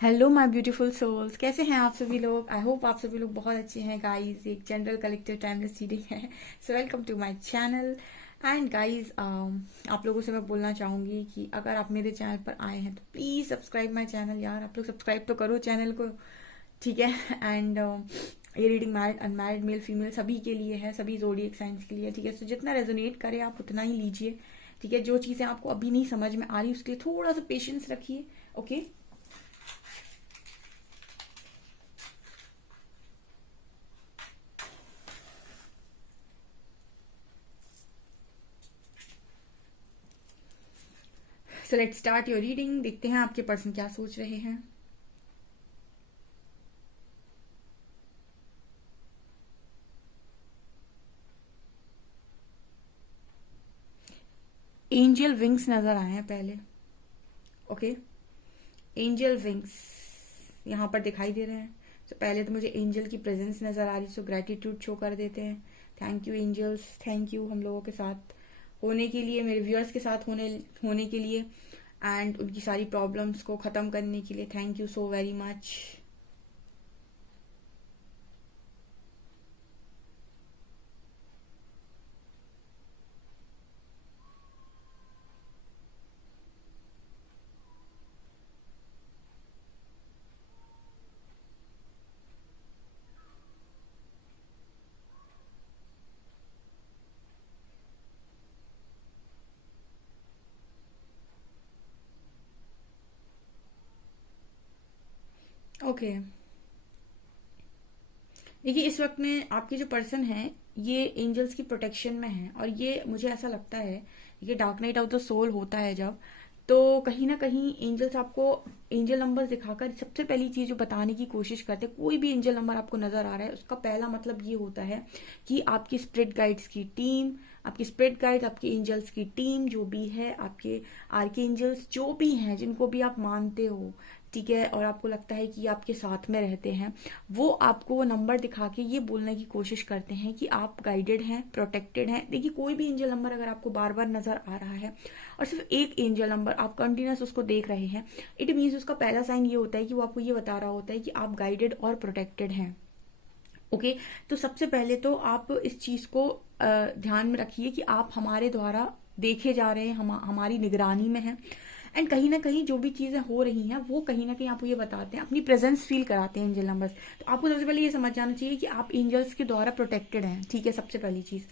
Hello my beautiful souls, कैसे हैं आप सभी लोग। आई होप आप सभी लोग बहुत अच्छे हैं गाइस। एक जनरल कलेक्टिव टाइमलेस रीडिंग है। So welcome to my channel. And guys, आप लोगों से मैं बोलना चाहूंगी कि अगर आप मेरे चैनल पर आए हैं तो प्लीज सब्सक्राइब माय चैनल। यार आप लोग सब्सक्राइब तो करो चैनल को, ठीक है। एंड ये reading married unmarried male female सभी के लिए है, सभी जोडिएक साइंस के लिए, ठीक है। सो जितना रेजोनेट करे आप उतना ही लीजिए, ठीक है। जो चीजें आपको अभी नहीं समझ में आ रही उसके लिए थोड़ा सा पेशेंस रखिए, okay. So let start your reading. देखते हैं आपके पर्सन क्या सोच रहे हैं। एंजल विंग्स नजर आए हैं पहले, ओके। एंजल विंग्स यहाँ पर दिखाई दे रहे हैं। तो पहले तो मुझे एंजल की प्रेजेंस नजर आ रही, सो ग्रेटिट्यूड शो कर देते हैं। Thank you angels, thank you हम लोगों के साथ होने के लिए, मेरे व्यूअर्स के साथ होने के लिए, एंड उनकी सारी प्रॉब्लम्स को खत्म करने के लिए। Thank you so very much. Okay, देखिए इस वक्त में आपके जो पर्सन है ये एंजल्स की प्रोटेक्शन में है, और ये मुझे ऐसा लगता है, ये dark night of the soul होता है जब, तो कहीं ना कहीं एंजल्स आपको एंजल नंबर्स दिखाकर सबसे पहली चीज जो बताने की कोशिश करते हैं, कोई भी एंजल नंबर आपको नजर आ रहा है उसका पहला मतलब ये होता है कि आपकी स्पिरिट गाइड्स की टीम, आपकी स्पिरिट गाइड, आपकी एंजल्स की टीम जो भी है, आपके आर्क एंजल्स जो भी हैं जिनको भी आप मानते हो, ठीक है, और आपको लगता है कि आपके साथ में रहते हैं, वो आपको वो नंबर दिखा के ये बोलने की कोशिश करते हैं कि आप गाइडेड हैं, प्रोटेक्टेड हैं। देखिए कोई भी एंजल नंबर अगर आपको बार बार नजर आ रहा है और सिर्फ एक एंजल नंबर आप कंटिन्यूस उसको देख रहे हैं, इट मीन्स उसका पहला साइन ये होता है कि वो आपको ये बता रहा होता है कि आप गाइडेड और प्रोटेक्टेड हैं, ओके। तो सबसे पहले तो आप इस चीज को ध्यान में रखिए कि आप हमारे द्वारा देखे जा रहे हैं, हमारी निगरानी में हैं। एंड कहीं ना कहीं जो भी चीजें हो रही हैं वो कहीं ना कहीं आपको ये बताते हैं, अपनी प्रेजेंस फील कराते हैं एंजल नंबर्स। तो आपको सबसे पहले ये समझ जाना चाहिए कि आप एंजल्स के द्वारा प्रोटेक्टेड हैं, ठीक है, सबसे पहली चीज।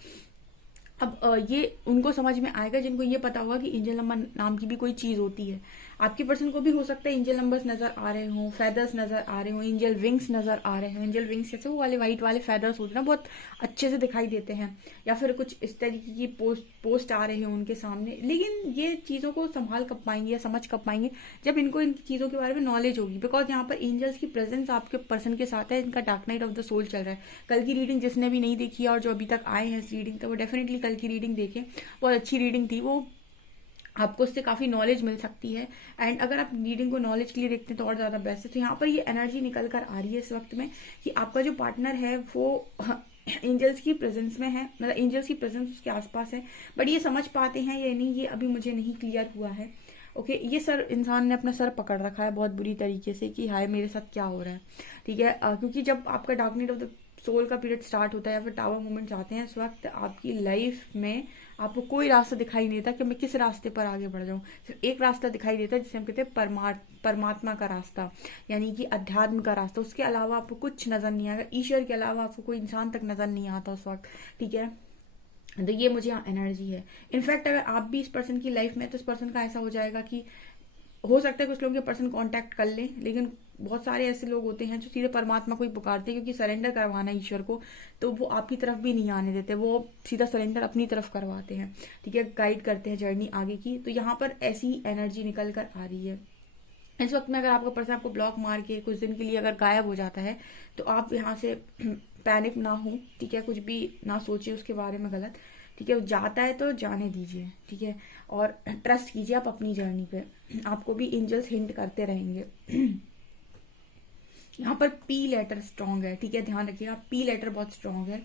अब ये उनको समझ में आएगा जिनको ये पता होगा कि एंजल नंबर नाम की भी कोई चीज होती है। आपके पर्सन को भी हो सकता है एंजल नंबर्स नजर आ रहे हों, फेदर्स नजर आ रहे हों, एंजल विंग्स नजर आ रहे हों। एंजल विंग्स जैसे वो वाले व्हाइट वाले फेदर्स होते हैं ना, बहुत अच्छे से दिखाई देते हैं, या फिर कुछ इस तरीके की पोस्ट आ रहे हैं उनके सामने। लेकिन ये चीजों को संभाल कब पाएंगे या समझ कब पाएंगे, जब इनको इन चीजों के बारे में नॉलेज होगी। बिकॉज यहाँ पर एंजल्स की प्रेजेंस आपके पर्सन के साथ है, इनका dark night of the soul चल रहा है। कल की रीडिंग जिसने भी नहीं देखी है और जो अभी तक आए हैं इस रीडिंग, तो वो डेफिनेटली कल की रीडिंग देखें, बहुत अच्छी रीडिंग थी वो, आपको उससे काफी नॉलेज मिल सकती है। एंड अगर आप रीडिंग को नॉलेज के लिए देखते हैं तो और ज्यादा बेस्ट है। तो यहाँ पर ये एनर्जी निकल कर आ रही है इस वक्त में कि आपका जो पार्टनर है वो एंजल्स की प्रेजेंस में है, मतलब एंजल्स की प्रेजेंस उसके आसपास है। बट ये समझ पाते हैं या नहीं ये अभी मुझे नहीं क्लियर हुआ है, ओके। ये सर इंसान ने अपना सर पकड़ रखा है बहुत बुरी तरीके से कि हाय मेरे साथ क्या हो रहा है, ठीक है। क्योंकि जब आपका dark night of the soul का पीरियड स्टार्ट होता है या फिर टावर मूवमेंट्स आते हैं, इस वक्त आपकी लाइफ में आपको कोई रास्ता दिखाई नहीं देता कि मैं किस रास्ते पर आगे बढ़ जाऊं। सिर्फ एक रास्ता दिखाई देता है जिसे हम कहते हैं परमात्मा का रास्ता, यानी कि अध्यात्म का रास्ता। उसके अलावा आपको कुछ नजर नहीं आएगा, ईश्वर के अलावा आपको कोई इंसान तक नजर नहीं आता उस वक्त, ठीक है। तो ये मुझे यहाँ एनर्जी है। इनफैक्ट अगर आप भी इस पर्सन की लाइफ में, तो इस पर्सन का ऐसा हो जाएगा कि हो सकता है कुछ लोग ये पर्सन कांटेक्ट कर लें, लेकिन बहुत सारे ऐसे लोग होते हैं जो सीधे परमात्मा को ही पुकारते हैं, क्योंकि सरेंडर करवाना है ईश्वर को, तो वो आपकी तरफ भी नहीं आने देते, वो सीधा सरेंडर अपनी तरफ करवाते हैं, ठीक है, गाइड करते हैं जर्नी आगे की। तो यहाँ पर ऐसी एनर्जी निकल कर आ रही है इस वक्त में। अगर आपका पर्सन आपको ब्लॉक मार के कुछ दिन के लिए अगर गायब हो जाता है, तो आप यहाँ से पैनिक ना हो, ठीक है, कुछ भी ना सोचे उसके बारे में गलत, ठीक है। वो जाता है तो जाने दीजिए, ठीक है, और ट्रस्ट कीजिए आप अपनी जर्नी पे, आपको भी एंजल्स हिंट करते रहेंगे। यहाँ पर पी लेटर स्ट्रांग है, ठीक है, ध्यान रखिएगा, पी लेटर बहुत स्ट्रांग है।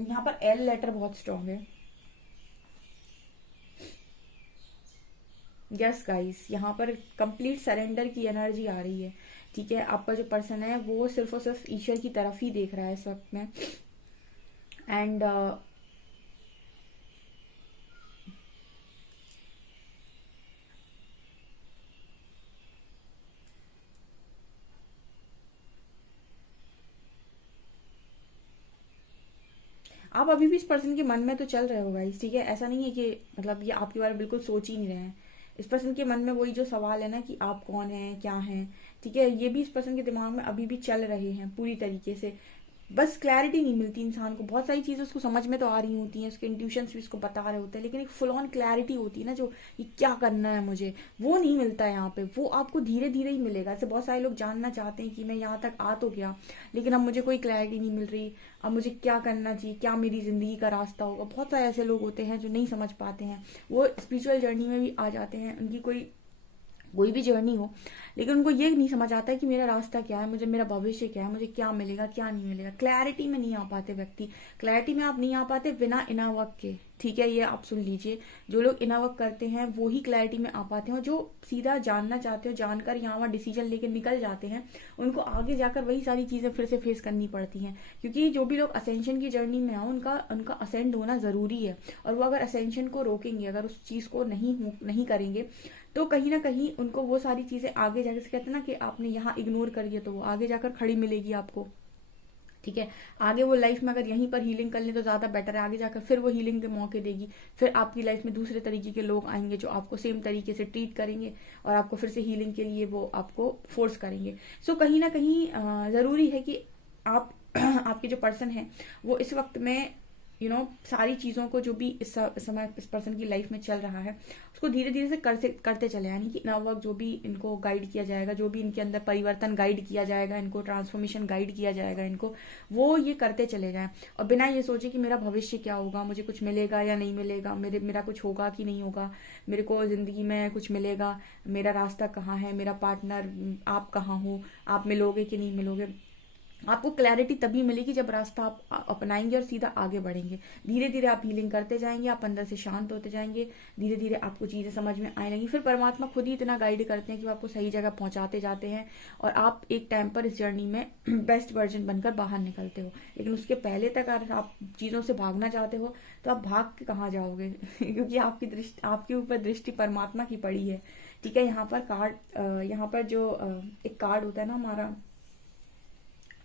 यहाँ पर एल लेटर बहुत स्ट्रांग है। यस गाइस, यहाँ पर कंप्लीट सरेंडर की एनर्जी आ रही है। ठीक है, आपका जो पर्सन है वो सिर्फ और सिर्फ ईश्वर की तरफ ही देख रहा है इस वक्त में। एंड आप अभी भी इस पर्सन के मन में तो चल रहे हो गाइस। ठीक है, ऐसा नहीं है कि मतलब ये आपके बारे में बिल्कुल सोच ही नहीं रहे हैं। इस पर्सन के मन में वही जो सवाल है ना कि आप कौन हैं, क्या हैं, ठीक है, ये भी इस पर्सन के दिमाग में अभी भी चल रहे हैं पूरी तरीके से। बस क्लैरिटी नहीं मिलती इंसान को। बहुत सारी चीजें उसको समझ में तो आ रही होती हैं, उसके इंट्यूशंस भी उसको बता रहे होते हैं, लेकिन एक फुल ऑन क्लैरिटी होती है ना, जो ये क्या करना है मुझे, वो नहीं मिलता है यहाँ पे। वो आपको धीरे धीरे ही मिलेगा। ऐसे बहुत सारे लोग जानना चाहते हैं कि मैं यहाँ तक आ तो गया, लेकिन अब मुझे कोई क्लैरिटी नहीं मिल रही, अब मुझे क्या करना चाहिए, क्या मेरी जिंदगी का रास्ता होगा। बहुत सारे ऐसे लोग होते हैं जो नहीं समझ पाते हैं। वो स्पिरिचुअल जर्नी में भी आ जाते हैं, उनकी कोई भी जर्नी हो, लेकिन उनको ये नहीं समझ आता है कि मेरा रास्ता क्या है, मुझे मेरा भविष्य क्या है, मुझे क्या मिलेगा क्या नहीं मिलेगा। क्लैरिटी में नहीं आ पाते व्यक्ति। क्लैरिटी में आप नहीं आ पाते बिना इनर वर्क के। ठीक है, ये आप सुन लीजिए। जो लोग इनर वर्क करते हैं वो ही क्लैरिटी में आ पाते हैं। जो सीधा जानना चाहते हो, जानकर यहाँ वहाँ डिसीजन लेके निकल जाते हैं, उनको आगे जाकर वही सारी चीजें फिर से फेस करनी पड़ती हैं। क्योंकि जो भी लोग असेंशन की जर्नी में आओ, उनका उनका असेंड होना जरूरी है। और वो अगर असेंशन को रोकेंगे, अगर उस चीज को नहीं करेंगे, तो कहीं ना कहीं उनको वो सारी चीजें आगे जाकर, कहते हैं ना कि आपने यहाँ इग्नोर कर दिया तो वो आगे जाकर खड़ी मिलेगी आपको। ठीक है, आगे वो लाइफ में अगर यहीं पर हीलिंग कर ले तो ज्यादा बेटर है। आगे जाकर फिर वो हीलिंग के मौके देगी, फिर आपकी लाइफ में दूसरे तरीके के लोग आएंगे जो आपको सेम तरीके से ट्रीट करेंगे और आपको फिर से हीलिंग के लिए वो आपको फोर्स करेंगे। सो कहीं ना कहीं जरूरी है कि आप आपके जो पर्सन है वो इस वक्त में सारी चीजों को जो भी इस समय इस पर्सन की लाइफ में चल रहा है उसको धीरे धीरे से करते चले। यानी कि इनर वर्क जो भी इनको गाइड किया जाएगा, जो भी इनके अंदर परिवर्तन गाइड किया जाएगा, इनको ट्रांसफॉर्मेशन गाइड किया जाएगा, इनको वो ये करते चले जाएं। और बिना ये सोचे कि मेरा भविष्य क्या होगा, मुझे कुछ मिलेगा या नहीं मिलेगा, मेरा कुछ होगा कि नहीं होगा, मेरे को जिंदगी में कुछ मिलेगा, मेरा रास्ता कहाँ है, मेरा पार्टनर आप कहाँ हो, आप मिलोगे कि नहीं मिलोगे। आपको क्लैरिटी तभी मिलेगी जब रास्ता आप अपनाएंगे और सीधा आगे बढ़ेंगे। धीरे धीरे आप हीलिंग करते जाएंगे, आप अंदर से शांत होते जाएंगे, धीरे धीरे आपको चीजें समझ में आने लगेंगी। फिर परमात्मा खुद ही इतना गाइड करते हैं कि वो आपको सही जगह पहुंचाते जाते हैं और आप एक टाइम पर इस जर्नी में बेस्ट वर्जन बनकर बाहर निकलते हो। लेकिन उसके पहले तक अगर आप चीजों से भागना चाहते हो तो आप भाग के कहाँ जाओगे क्योंकि आपकी दृष्टि, आपके ऊपर दृष्टि परमात्मा की पड़ी है। ठीक है, यहाँ पर कार्ड, यहाँ पर जो एक कार्ड होता है ना हमारा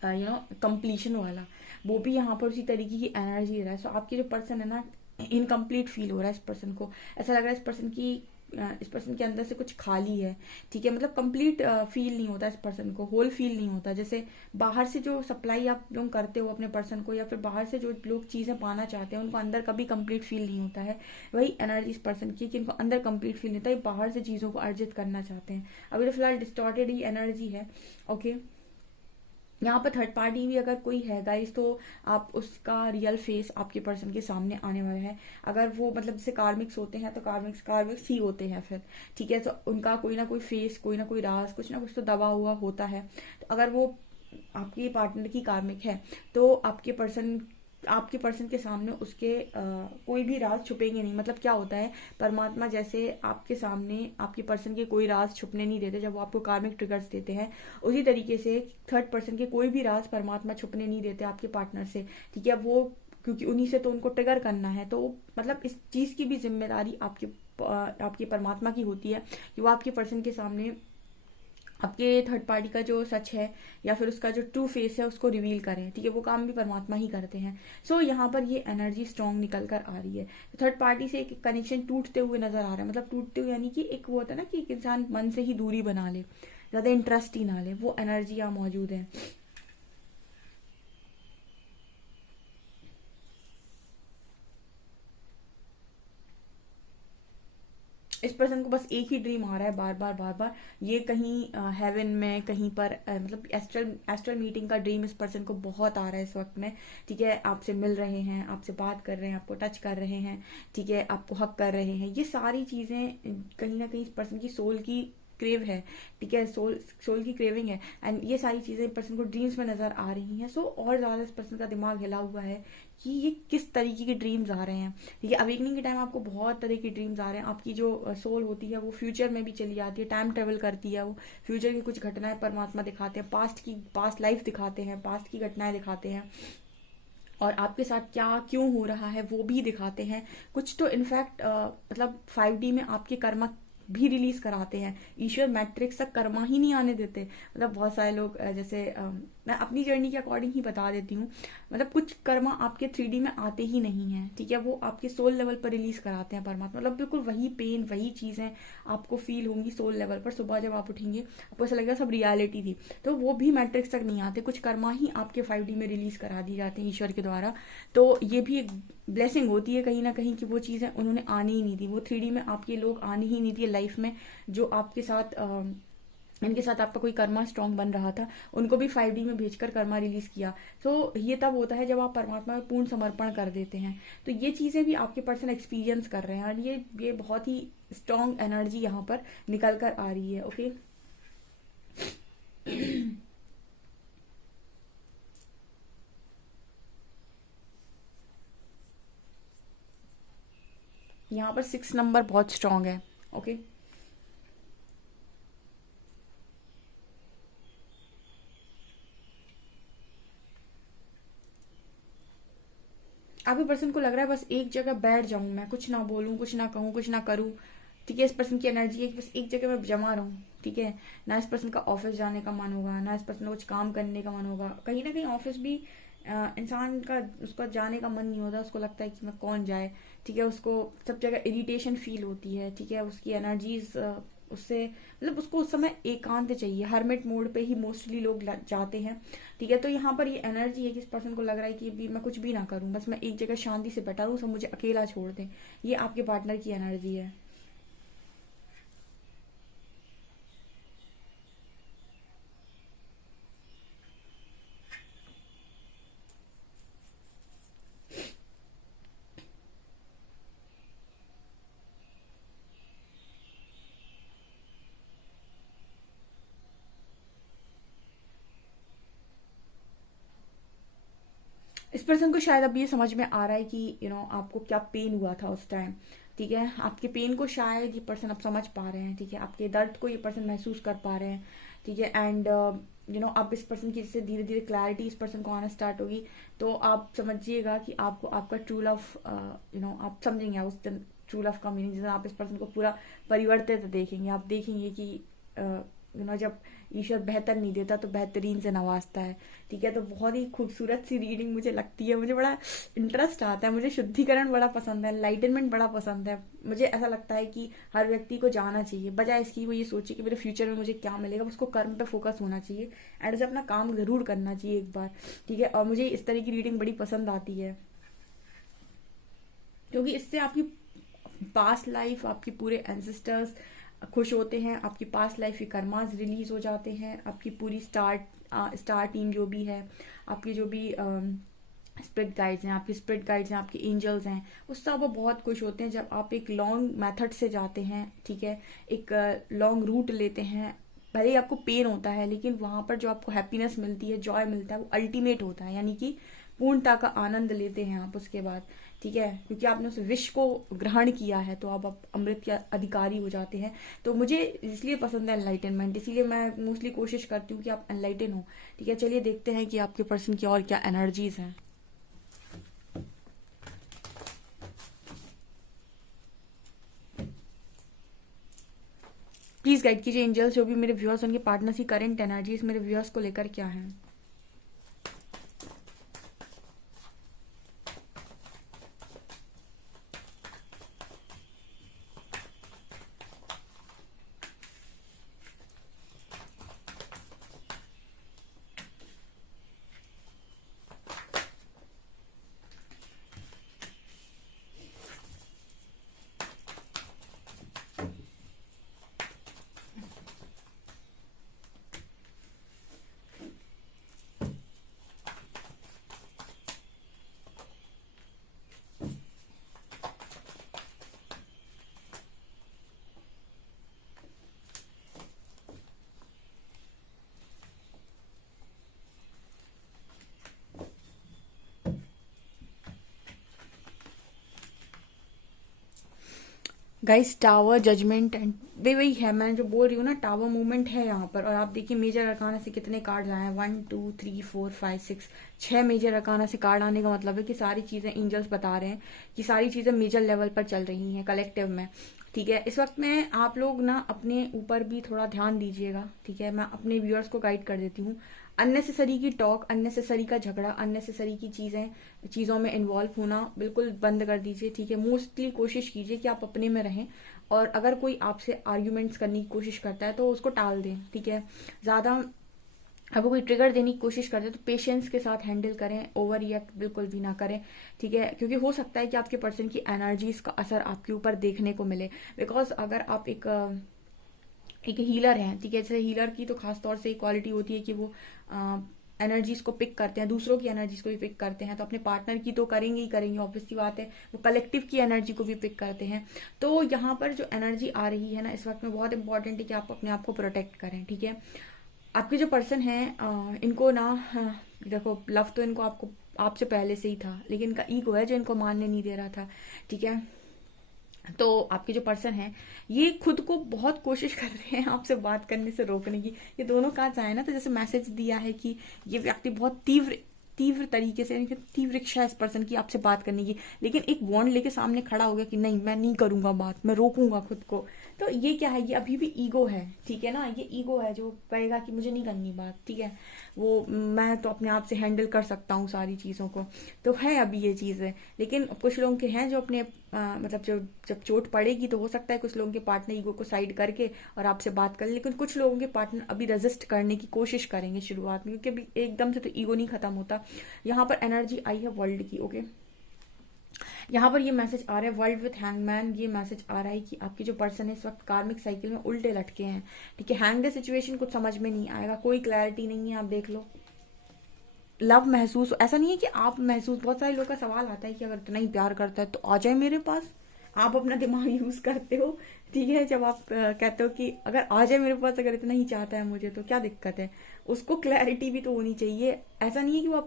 कंप्लीशन वाला, वो भी यहाँ पर उसी तरीके की एनर्जी दे रहा है। सो आपकी जो पर्सन है ना, इनकम्प्लीट फील हो रहा है इस पर्सन को। ऐसा लग रहा है इस पर्सन के अंदर से कुछ खाली है। ठीक है, मतलब कंप्लीट फील नहीं होता इस पर्सन को, होल फील नहीं होता। जैसे बाहर से जो सप्लाई आप लोग करते हो अपने पर्सन को, या फिर बाहर से जो लोग चीजें पाना चाहते हैं उनको अंदर कभी कंप्लीट फील नहीं होता है। वही एनर्जी इस पर्सन की कि इनको अंदर कंप्लीट फील नहीं होता है, बाहर से चीजों को अर्जित करना चाहते हैं। अभी तो फिलहाल डिस्टॉर्टेड ही एनर्जी है। ओके, यहाँ पर थर्ड पार्टी भी अगर कोई है गाइस, तो आप उसका रियल फेस आपके पर्सन के सामने आने वाला है। अगर वो मतलब जैसे कार्मिक्स होते हैं तो कार्मिक्स ही होते हैं फिर। ठीक है, तो उनका कोई ना कोई फेस, कोई ना कोई राज, कुछ ना कुछ तो दबा हुआ होता है। तो अगर वो आपके पार्टनर की कार्मिक है तो आपके पर्सन के सामने उसके कोई भी राज छुपेंगे नहीं। मतलब क्या होता है, परमात्मा जैसे आपके सामने आपके पर्सन के कोई राज छुपने नहीं देते जब वो आपको कार्मिक ट्रिगर्स देते हैं, उसी तरीके से थर्ड पर्सन के कोई भी राज परमात्मा छुपने नहीं देते आपके पार्टनर से। ठीक है, वो क्योंकि उन्हीं से तो उनको ट्रिगर करना है, तो मतलब इस चीज की भी जिम्मेदारी आपके परमात्मा की होती है कि वो आपके पर्सन के सामने आपके थर्ड पार्टी का जो सच है या फिर उसका जो ट्रू फेस है उसको रिवील करें। ठीक है, वो काम भी परमात्मा ही करते हैं। सो यहाँ पर ये एनर्जी स्ट्रांग निकल कर आ रही है। थर्ड पार्टी से एक कनेक्शन टूटते हुए नजर आ रहा है। मतलब टूटते हुए यानी कि एक वो होता है ना कि एक इंसान मन से ही दूरी बना ले, ज्यादा इंटरेस्ट ही ना ले, वो एनर्जी यहाँ मौजूद है। इस पर्सन को बस एक ही ड्रीम आ रहा है बार बार बार बार, ये कहीं हेवन में कहीं पर मतलब एस्ट्रल मीटिंग का ड्रीम इस पर्सन को बहुत आ रहा है इस वक्त में। ठीक है, आपसे मिल रहे हैं, आपसे बात कर रहे हैं, आपको टच कर रहे हैं, ठीक है, आपको हक कर रहे हैं। ये सारी चीजें कहीं ना कहीं इस पर्सन की सोल की क्रेव है, ठीक है, सोल सोल की क्रेविंग है, एंड ये सारी चीजें पर्सन को ड्रीम्स में नजर आ रही हैं। सो और ज्यादा इस पर्सन का दिमाग हिला हुआ है कि ये किस तरीके के ड्रीम्स आ रहे हैं, ठीक है। अवेकनिंग के टाइम आपको बहुत तरह के ड्रीम्स आ रहे हैं। आपकी जो सोल होती है वो फ्यूचर में भी चली जाती है, टाइम ट्रेवल करती है, वो फ्यूचर की कुछ घटनाएं परमात्मा दिखाते हैं, पास्ट लाइफ दिखाते हैं, पास्ट की घटनाएं दिखाते हैं, और आपके साथ क्या क्यों हो रहा है वो भी दिखाते हैं। कुछ तो इनफैक्ट मतलब 5D में आपके कर्मा भी रिलीज कराते हैं। ईश्वर मैट्रिक्स तक कर्मा ही नहीं आने देते। मतलब बहुत सारे लोग जैसे मैं अपनी जर्नी के अकॉर्डिंग ही बता देती हूँ। मतलब कुछ कर्मा आपके 3D में आते ही नहीं है, ठीक है, वो आपके सोल लेवल पर रिलीज कराते हैं परमात्मा। मतलब बिल्कुल वही पेन, वही चीजें आपको फील होंगी सोल लेवल पर। सुबह जब आप उठेंगे आपको ऐसा लगेगा सब रियलिटी थी। तो वो भी मैट्रिक्स तक नहीं आते, कुछ कर्मा ही आपके 5D में रिलीज करा दी जाते हैं ईश्वर के द्वारा। तो ये भी एक ब्लेसिंग होती है कहीं ना कहीं कि वो चीजें उन्होंने आनी ही नहीं थी, वो 3D में आपके लोग आनी ही नहीं थी लाइफ में, जो आपके साथ इनके साथ आपका कोई कर्मा स्ट्रांग बन रहा था, उनको भी 5D में भेजकर कर्मा रिलीज किया। सो ये तब होता है जब आप परमात्मा में पूर्ण समर्पण कर देते हैं। तो ये चीजें भी आपके पर्सन एक्सपीरियंस कर रहे हैं, और ये बहुत ही स्ट्रांग एनर्जी यहाँ पर निकल कर आ रही है। ओके, यहाँ पर 6 नंबर बहुत स्ट्रांग है। ओके, आपके पर्सन को लग रहा है बस एक जगह बैठ जाऊं मैं, कुछ ना बोलूं, कुछ ना कहूं, कुछ ना करूं, ठीक है। इस पर्सन की एनर्जी है कि बस एक जगह में जमा रहूं, ठीक है। ना इस पर्सन का ऑफिस जाने का मन होगा, ना इस पर्सन को कुछ काम करने का मन होगा। कहीं ना कहीं ऑफिस भी इंसान का उसका जाने का मन नहीं होता, उसको लगता है कि मैं कौन जाए, ठीक है। उसको सब जगह इरिटेशन फील होती है, ठीक है। उसकी एनर्जीज उससे मतलब उसको उस समय एकांत चाहिए, हरमिट मोड पे ही मोस्टली लोग जाते हैं, ठीक है। तो यहाँ पर ये एनर्जी है कि इस पर्सन को लग रहा है कि भी मैं कुछ भी ना करूं, बस मैं एक जगह शांति से बैठा रहूं, सब मुझे अकेला छोड़ दें। ये आपके पार्टनर की एनर्जी है। इस पर्सन को शायद अब ये समझ में आ रहा है कि आपको क्या पेन हुआ था उस टाइम, ठीक है। आपके पेन को शायद ये पर्सन अब समझ पा रहे हैं, ठीक है। आपके दर्द को ये पर्सन महसूस कर पा रहे हैं, ठीक है। एंड अब इस पर्सन की जैसे धीरे धीरे क्लैरिटी इस पर्सन को आना स्टार्ट होगी, तो आप समझिएगा कि आपको आपका ट्रू लव आप समझेंगे उस दिन ट्रू लव का मीनिंग। जैसे आप इस पर्सन को पूरा परिवर्तित देखेंगे, आप देखेंगे कि जब ईश्वर बेहतर नहीं देता तो बेहतरीन से नवाजता है, ठीक है। तो बहुत ही खूबसूरत सी रीडिंग मुझे लगती है, मुझे बड़ा इंटरेस्ट आता है, मुझे शुद्धिकरण बड़ा पसंद है, एनलाइटनमेंट बड़ा पसंद है। मुझे ऐसा लगता है कि हर व्यक्ति को जाना चाहिए, बजाय इसकी वो ये सोचे कि मेरे फ्यूचर में मुझे क्या मिलेगा, उसको कर्म पे फोकस होना चाहिए एंड उसे अपना काम जरूर करना चाहिए एक बार, ठीक है। और मुझे इस तरह की रीडिंग बड़ी पसंद आती है, क्योंकि इससे आपकी पास्ट लाइफ, आपके पूरे एंसेस्टर्स खुश होते हैं, आपकी पास्ट लाइफ के कर्मास रिलीज हो जाते हैं, आपकी पूरी स्टार टीम जो भी है, आपकी जो भी स्पिरिट गाइड्स हैं, आपके स्पिरिट गाइड्स हैं, आपके एंजल्स हैं, उस सब वो बहुत खुश होते हैं जब आप एक लॉन्ग मेथड से जाते हैं, ठीक है। एक लॉन्ग रूट लेते हैं, भले ही आपको पेन होता है, लेकिन वहां पर जो आपको हैप्पीनेस मिलती है, जॉय मिलता है, वो अल्टीमेट होता है, यानी कि पूर्णता का आनंद लेते हैं आप उसके बाद, ठीक है। क्योंकि आपने उस विश को ग्रहण किया है, तो अब आप अमृत के अधिकारी हो जाते हैं। तो मुझे इसलिए पसंद है एनलाइटनमेंट, इसीलिए मैं मोस्टली कोशिश करती हूँ कि आप एनलाइटन हो, ठीक है। चलिए देखते हैं कि आपके पर्सन की और क्या एनर्जीज हैं। प्लीज गाइड कीजिए एंजल्स, जो भी मेरे व्यूअर्स उनके पार्टनर्स की करंट एनर्जीज मेरे व्यूअर्स को लेकर क्या है। गाइस टावर जजमेंट एंड वही है, मैं जो बोल रही हूँ ना, टावर मूवमेंट है यहाँ पर। और आप देखिए मेजर अरकाना से कितने कार्ड आए हैं, 1 2 3 4 5 6, 6 मेजर अरकाना से कार्ड आने का मतलब है कि सारी चीजें एंजल्स बता रहे हैं कि सारी चीजें मेजर लेवल पर चल रही हैं कलेक्टिव में। ठीक है, इस वक्त में आप लोग ना अपने ऊपर भी थोड़ा ध्यान दीजिएगा। ठीक है, मैं अपने व्यूअर्स को गाइड कर देती हूँ। अननेसेसरी की टॉक, अननेसेसरी का झगड़ा, अननेसेसरी की चीज़ों में इन्वॉल्व होना बिल्कुल बंद कर दीजिए। ठीक है, मोस्टली कोशिश कीजिए कि आप अपने में रहें, और अगर कोई आपसे आर्ग्यूमेंट्स करने की कोशिश करता है तो उसको टाल दें। ठीक है, ज़्यादा आपको कोई ट्रिगर देने की कोशिश करते हैं तो पेशेंस के साथ हैंडल करें, ओवर रिएक्ट बिल्कुल भी ना करें। ठीक है, क्योंकि हो सकता है कि आपके पर्सन की एनर्जीज का असर आपके ऊपर देखने को मिले। बिकॉज अगर आप एक हीलर हैं, ठीक है, जैसे हीलर की तो खास तौर से क्वालिटी होती है कि वो एनर्जीज को पिक करते हैं, दूसरों की एनर्जीज को भी पिक करते हैं। तो अपने पार्टनर की तो करेंगे ही करेंगे, ऑब्वियस सी बात है। वो कलेक्टिव की एनर्जी को भी पिक करते हैं। तो यहाँ पर जो एनर्जी आ रही है ना इस वक्त में, बहुत इंपॉर्टेंट है कि आप अपने आप को प्रोटेक्ट करें। ठीक है, आपके जो पर्सन है इनको ना देखो, लव तो इनको आपको आपसे पहले से ही था, लेकिन इनका ईगो है जो इनको मानने नहीं दे रहा था। ठीक है, तो आपके जो पर्सन है ये खुद को बहुत कोशिश कर रहे हैं आपसे बात करने से रोकने की। ये दोनों कार्ड्स आए ना, तो जैसे मैसेज दिया है कि ये व्यक्ति बहुत तीव्र तीव्र तरीके से, तीव्र इच्छा है इस पर्सन की आपसे बात करने की, लेकिन एक वॉन्ड लेके सामने खड़ा हो गया कि नहीं मैं नहीं करूंगा बात, मैं रोकूंगा खुद को। तो ये क्या है, ये अभी भी ईगो है। ठीक है ना, ये ईगो है जो कहेगा कि मुझे नहीं करनी बात। ठीक है, वो मैं तो अपने आप से हैंडल कर सकता हूँ सारी चीज़ों को। तो है अभी ये चीज़ है, लेकिन कुछ लोग के हैं जो अपने मतलब जो जब चोट पड़ेगी तो हो सकता है कुछ लोगों के पार्टनर ईगो को साइड करके और आपसे बात करें, लेकिन कुछ लोगों के पार्टनर अभी रेजिस्ट करने की कोशिश करेंगे शुरुआत में, क्योंकि अभी एकदम से तो ईगो नहीं खत्म होता। यहाँ पर एनर्जी आई है वर्ल्ड की। ओके, यहाँ पर ये मैसेज आ रहा है वर्ल्ड विथ हैंगमैन। ये मैसेज आ रहा है कि आपके जो पर्सन है इस वक्त कार्मिक साइकिल में उल्टे लटके हैं। ठीक है, हैंगड सिचुएशन कुछ समझ में नहीं आएगा, कोई क्लैरिटी नहीं है। आप देख लो, लव महसूस ऐसा नहीं है कि आप महसूस, बहुत सारे लोगों का सवाल आता है कि अगर इतना ही प्यार करता है तो आ जाए मेरे पास। आप अपना दिमाग यूज करते हो। ठीक है, जब आप कहते हो कि अगर आ जाए मेरे पास, अगर इतना ही चाहता है मुझे तो क्या दिक्कत है। उसको क्लैरिटी भी तो होनी चाहिए। ऐसा नहीं है कि वो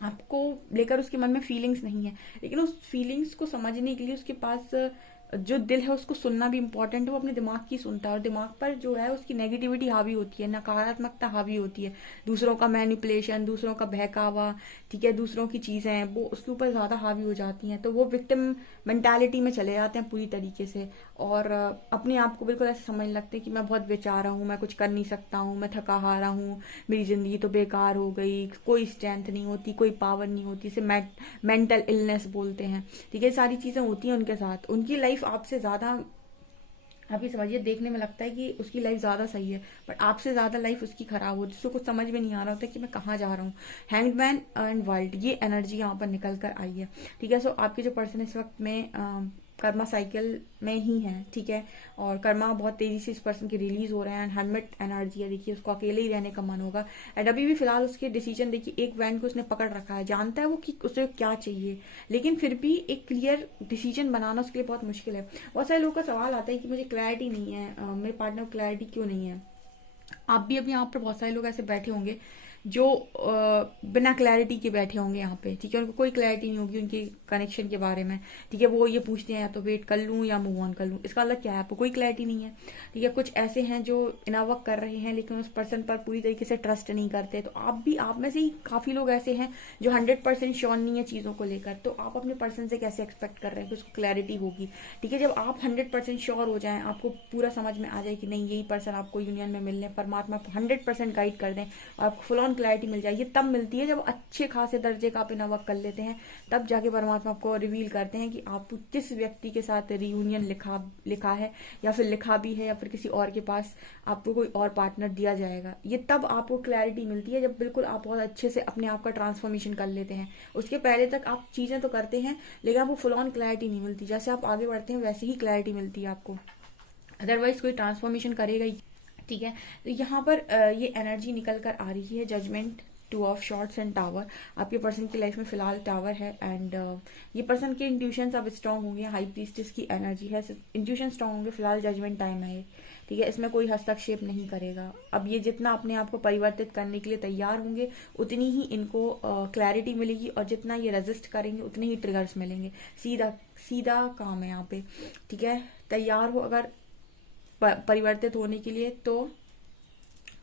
आपको लेकर उसके मन में फीलिंग्स नहीं है, लेकिन उस फीलिंग्स को समझने के लिए उसके पास जो दिल है उसको सुनना भी इम्पोर्टेंट है। वो अपने दिमाग की सुनता है, और दिमाग पर जो है उसकी नेगेटिविटी हावी होती है, नकारात्मकता हावी होती है, दूसरों का मैनिपुलेशन, दूसरों का बहकावा, ठीक है, दूसरों की चीजें वो उसके ऊपर ज्यादा हावी हो जाती हैं। तो वो विक्टिम मेंटालिटी में चले जाते हैं पूरी तरीके से, और अपने आप को बिल्कुल ऐसे समझने लगते हैं कि मैं बहुत बेचारा हूँ, मैं कुछ कर नहीं सकता हूँ, मैं थका हारा हूँ, मेरी जिंदगी तो बेकार हो गई, कोई स्ट्रेंथ नहीं होती, कोई पावर नहीं होती, इसे मेंटल इलनेस बोलते हैं। ठीक है, सारी चीजें होती हैं उनके साथ। उनकी लाइफ आपसे ज्यादा, आप ये समझिए, देखने में लगता है कि उसकी लाइफ ज्यादा सही है, बट आपसे ज्यादा लाइफ उसकी खराब होती है। उसको कुछ समझ में नहीं आ रहा होता कि मैं कहाँ जा रहा हूँ। हैंग्ड मैन एंड वर्ल्ड, ये एनर्जी यहाँ पर निकल कर आई है। ठीक है, सो आपके जो पर्सन इस वक्त में कर्मा साइकिल में ही है। ठीक है, और कर्मा बहुत तेजी से इस पर्सन के रिलीज हो रहे हैं। हेलमेट एनर्जी है, देखिए उसको अकेले ही रहने का मन होगा। एंड अभी भी फिलहाल उसके डिसीजन देखिए, एक वैन को उसने पकड़ रखा है, जानता है वो कि उसे क्या चाहिए, लेकिन फिर भी एक क्लियर डिसीजन बनाना उसके लिए बहुत मुश्किल है। बहुत सारे लोगों का सवाल आता है कि मुझे क्लैरिटी नहीं है, मेरे पार्टनर को क्लैरिटी क्यों नहीं है। आप भी अभी यहाँ पर बहुत सारे लोग ऐसे बैठे होंगे जो बिना क्लैरिटी के बैठे होंगे यहाँ पे। ठीक है, उनको कोई क्लैरिटी नहीं होगी उनके कनेक्शन के बारे में। ठीक है, वो ये पूछते हैं या तो वेट कर लूँ या मूव ऑन कर लूँ, इसका अलग क्या है, आपको कोई क्लैरिटी नहीं है। ठीक है, कुछ ऐसे हैं जो इनावर्क कर रहे हैं लेकिन उस पर्सन पर पूरी तरीके से ट्रस्ट नहीं करते। तो आप में से ही काफी लोग ऐसे हैं जो 100% श्योर नहीं है चीजों को लेकर। तो आप अपने पर्सन से कैसे एक्सपेक्ट कर रहे हैं कि उसको क्लैरिटी होगी। ठीक है, जब आप 100% श्योर हो जाए, आपको पूरा समझ में आ जाए कि नहीं यही पर्सन आपको यूनियन में मिलने, परमात्मा 100% गाइड कर दें और आपको फुल ऑन क्लैरिटी मिल जाए, ये तब मिलती है जब अच्छे खासे दर्जे का आप इनावर्क कर लेते हैं। तब जाके परमात्मा आपको रिवील करते हैं कि आप किस व्यक्ति के साथ रियूनियन लिखा है, या फिर लिखा भी है, या फिर किसी और के पास आपको कोई और पार्टनर दिया जाएगा। ये तब आपको क्लैरिटी मिलती है जब बिल्कुल आप बहुत अच्छे से अपने आप का ट्रांसफॉर्मेशन कर लेते हैं। उसके पहले तक आप चीजें तो करते हैं लेकिन आपको फुल ऑन क्लैरिटी नहीं मिलती। जैसे आप आगे बढ़ते हैं वैसे ही क्लैरिटी मिलती है आपको, अदरवाइज कोई ट्रांसफॉर्मेशन करेगा ही। ठीक है, तो यहाँ पर ये एनर्जी निकल कर आ रही है judgement, 2 of swords and tower. आपके पर्सन की लाइफ में फिलहाल टावर है, एंड ये पर्सन के इंट्यूशन अब स्ट्रांग होंगे। हाई प्रीस्टेस की एनर्जी है, इंट्यूशन स्ट्रांग होंगे। फिलहाल जजमेंट टाइम है। ठीक ठीक है, इसमें कोई हस्तक्षेप नहीं करेगा। अब ये जितना अपने आप को परिवर्तित करने के लिए तैयार होंगे उतनी ही इनको क्लैरिटी मिलेगी, और जितना ये रेजिस्ट करेंगे उतने ही ट्रिगर्स मिलेंगे। सीधा सीधा काम है यहाँ पे, ठीक है। तैयार हो अगर परिवर्तित होने के लिए तो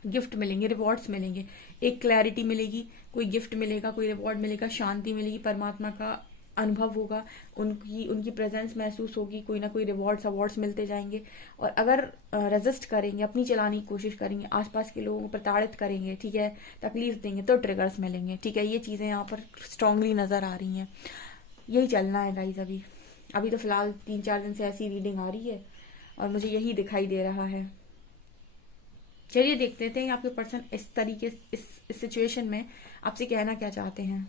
गिफ्ट मिलेंगे, रिवॉर्ड्स मिलेंगे, एक क्लैरिटी मिलेगी, कोई गिफ्ट मिलेगा, कोई रिवॉर्ड मिलेगा, शांति मिलेगी, परमात्मा का अनुभव होगा, उनकी प्रेजेंस महसूस होगी, कोई ना कोई रिवॉर्ड्स अवार्ड्स मिलते जाएंगे। और अगर रेजिस्ट करेंगे, अपनी चलाने की कोशिश करेंगे, आसपास के लोगों को प्रताड़ित करेंगे, ठीक है, तकलीफ देंगे, तो ट्रिगर्स मिलेंगे, ठीक है। ये चीजें यहाँ पर स्ट्रांगली नजर आ रही हैं। यही चलना है गाइज। अभी अभी तो फिलहाल 3-4 दिन से ऐसी रीडिंग आ रही है और मुझे यही दिखाई दे रहा है। चलिए देखते हैं आपके पर्सन इस तरीके इस सिचुएशन में आपसे कहना क्या चाहते हैं।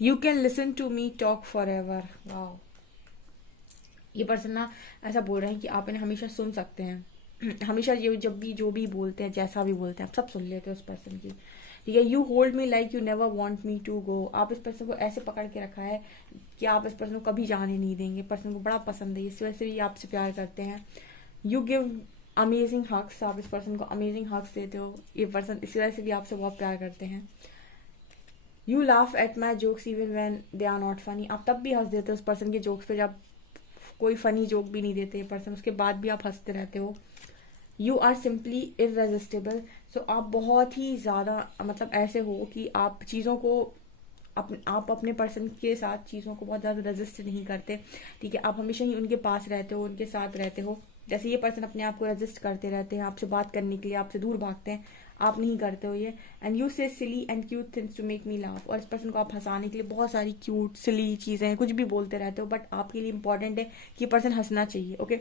You can listen to me talk forever. Wow, ये पर्सन ना ऐसा बोल रहे हैं कि आप इन्हें हमेशा सुन सकते हैं। हमेशा ये जब भी जो भी बोलते हैं, जैसा भी बोलते हैं, आप सब सुन लेते हैं उस पर्सन की, ठीक है। You hold me like you never want me to go. आप इस पर्सन को ऐसे पकड़ के रखा है कि आप इस पर्सन को कभी जाने नहीं देंगे। पर्सन को बड़ा पसंद है, इस वजह से भी आपसे प्यार करते हैं। You give amazing hugs. आप इस पर्सन को अमेजिंग हग्स देते हो। ये पर्सन इस वजह से भी आपसे बहुत प्यार करते हैं। You laugh at my jokes even when they are not funny. आप तब भी हंस देते हो उस पर्सन के जोक्स पे जब कोई फनी जोक भी नहीं देते पर्सन, उसके बाद भी आप हंसते रहते हो। You are simply irresistible. So आप बहुत ही ज्यादा मतलब ऐसे हो कि आप चीजों को आप अपने पर्सन के साथ चीजों को बहुत ज्यादा रेजिस्ट नहीं करते, ठीक है। आप हमेशा ही उनके पास रहते हो, उनके साथ रहते हो। जैसे ये पर्सन अपने आप को रेजिस्ट करते रहते हैं आपसे बात करने के लिए, आपसे दूर भागते हैं, आप नहीं करते हो ये। And you say silly and cute things to make me laugh. और इस पर्सन को आप हंसाने के लिए बहुत सारी क्यूट सिली चीजें कुछ भी बोलते रहते हो, बट आपके लिए इंपॉर्टेंट है कि पर्सन हंसना चाहिए, ओके।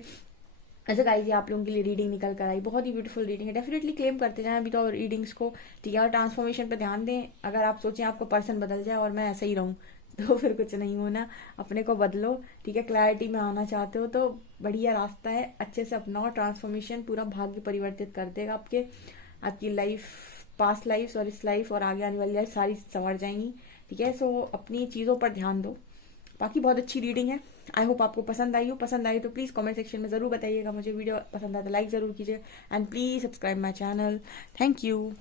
ऐसे गाइस, ये आप लोगों के लिए रीडिंग निकल कर आई, बहुत ही ब्यूटीफुल रीडिंग है। डेफिनेटली क्लेम करते जाएं अभी तो रीडिंग्स को, ठीक है। और ट्रांसफॉर्मेशन पे ध्यान दें। अगर आप सोचें आपका पर्सन बदल जाए और मैं ऐसे ही रहूं तो फिर कुछ नहीं होना। अपने को बदलो, ठीक है। क्लैरिटी में आना चाहते हो तो बढ़िया रास्ता है, अच्छे से अपनाओ। ट्रांसफॉर्मेशन पूरा भाग्य परिवर्तित कर देगा आपकी लाइफ, पास्ट लाइफ और इस लाइफ और आगे आने वाली लाइफ सारी संवर जाएंगी, ठीक है। सो अपनी चीजों पर ध्यान दो। बाकी बहुत अच्छी रीडिंग है। आई होप आपको पसंद आई हो। पसंद आई तो प्लीज कमेंट सेक्शन में जरूर बताइएगा मुझे। वीडियो पसंद आए तो लाइक जरूर कीजिए and please subscribe my channel. Thank you.